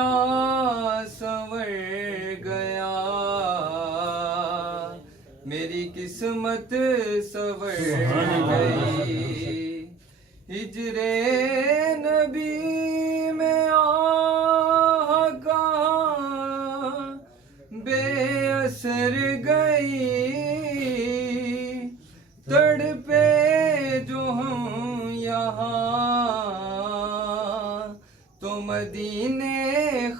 दिया संवर गया, मेरी किस्मत संवर गई। हिजरे नबी में आका बेअसर गई, तड़पे जो हम यहाँ तो मदीने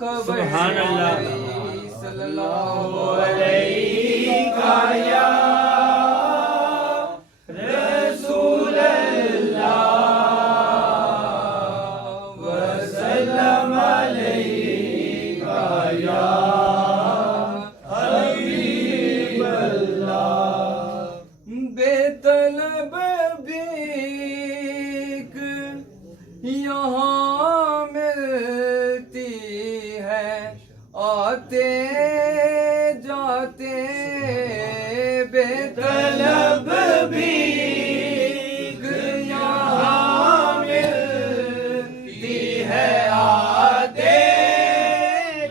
खबर गई। सल्लल्लाहु अलैहि या रसूल अल्लाह वसल्लम अलैका या हबीब अल्लाह। बेतलब भीख यहाँ मिलती है, आते जाते बेतलब भीख यहाँ मिलती है, आते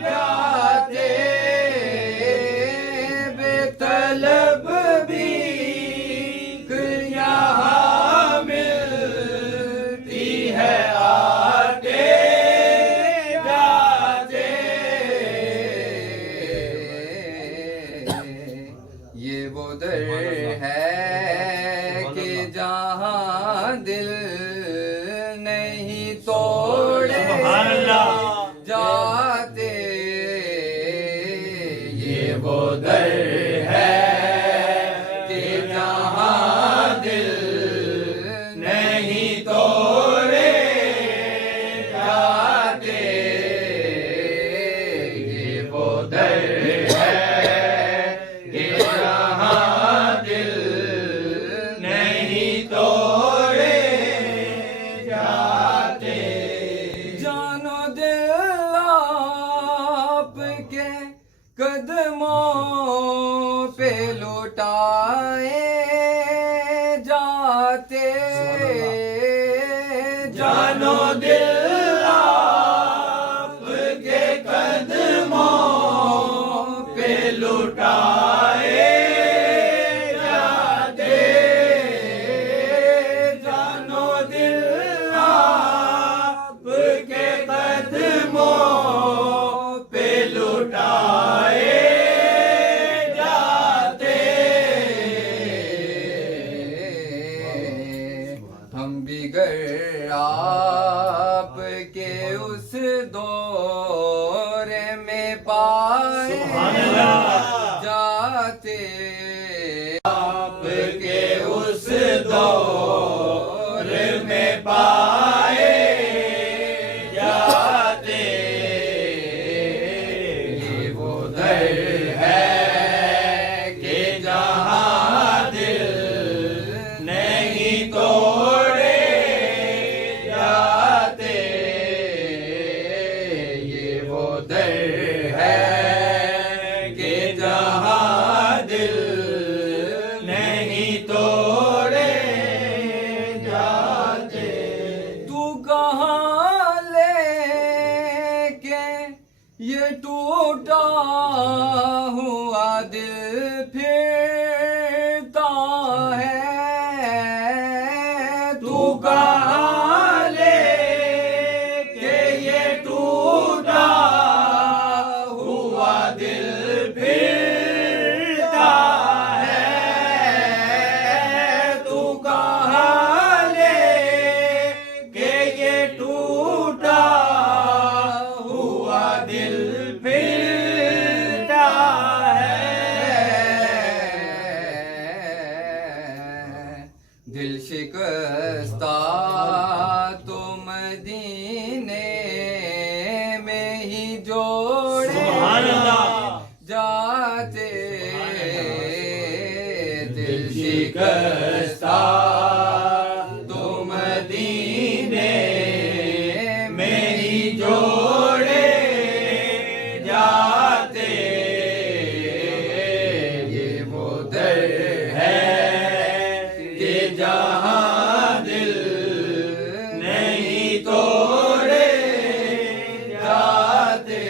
जाते बेतलब भीख यहाँ मिलती है, आते जाते। ये वो दर है कि जहाँ दिल नहीं तोड़े जाते, ये वो दर है कि जहाँ दिल नहीं तोड़े जाते, ये वो दर है कि जहाँ दिल नहीं तोड़े जाते। जानो दिल आपके कदमों पे लुटाए जाते, जानो दिल आपके कदमों पे लुटाए जाते, जानो दिल आपके कदमों पे लुटाए जाते। हम बिगड़ आपके उस दौर में पाए जाते, आपके उस दौर में पाए जाते, ये वो दर है कि जहाँ दिल नहीं तोड़े जाते, ये वो दर है कि जहाँ दिल नहीं तोड़े जाते। तू कहाँ लेके ये टूटा हुआ दिल फिरता है, तू कहाँ लेके ये टूटा हुआ दिल फिरता है, तू कहाँ लेके ये टूटा हुआ दिल फिरता है। दिल शिकस्ता तो मदीने में ही जोड़े जाते, दिल शिकस्ता तो मदीने में ही जोड़े जाते, ये वो दर है कि जहाँ दिल नहीं तोड़े जाते।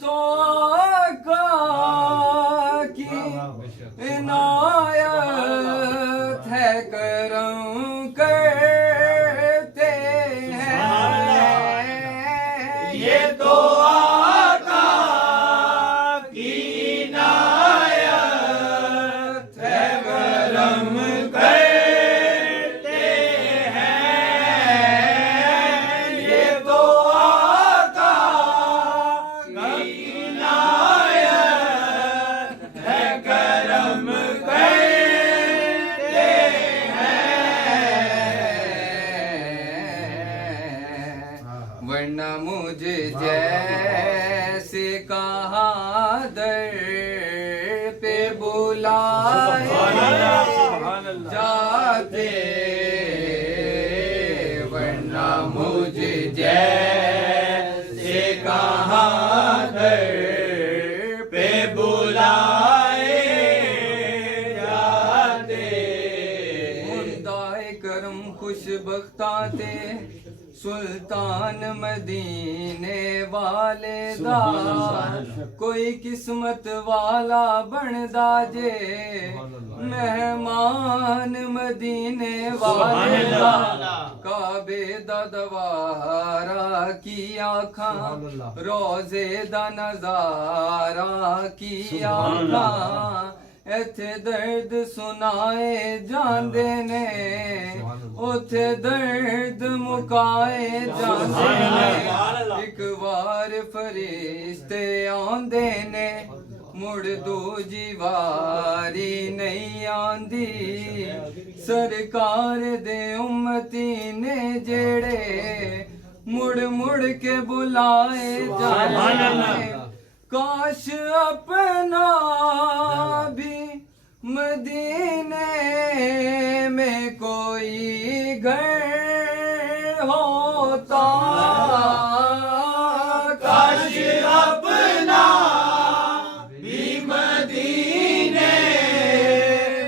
तो आका की इनायत है, करम करते हैं। ये तो आका की इनायत है, करम करते हैं। ये तो आका की इनायत है, करम करते हैं। वरना मुझे जैसे कहा दर पे बुलाए जाते, वरना मुझे जैसे कहा दर पे बुलाए जाते। मुंदाए करम खुशबख्ता थे, सुल्तान मदीने वाले दा। कोई किस्मत वाला बनदा जे, मेहमान मदीने वाले दा। काबे दा दवारा की आखा, रोजे दा नजारा की आखा। इथे दर्द सुनाए जांदे ने, उथे दर्द मुकाए जांदे ने। एक बार फरिश्ते आंदे ने, मुड़ दूजी वारी नहीं आंदी। सरकार दे उम्मती ने जेड़े, मुड़ मुड़ के बुलाए जांदे ने। काश अपना भी मदीने में कोई घर होता। काश अपना भी मदीने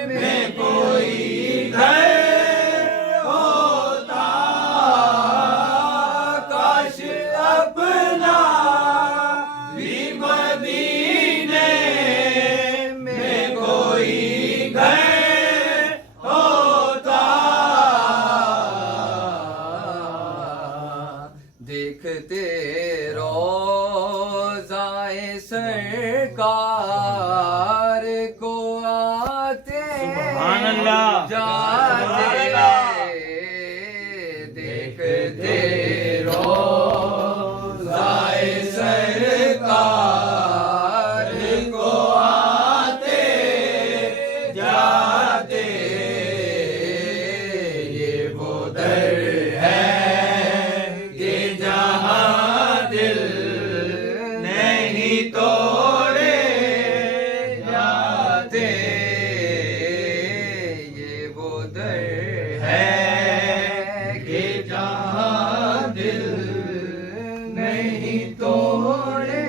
में कोई घर होता। काश अपना भी मदीने में कोई घर होता। देखते रोज़ाए सरकार को आते जाते, देखते रोज़ाए सरकार को आते जाते। ये वो दर है कि जहाँ दिल नहीं तोड़े जाते। ये वो दर है कि जहाँ दिल नहीं तोड़े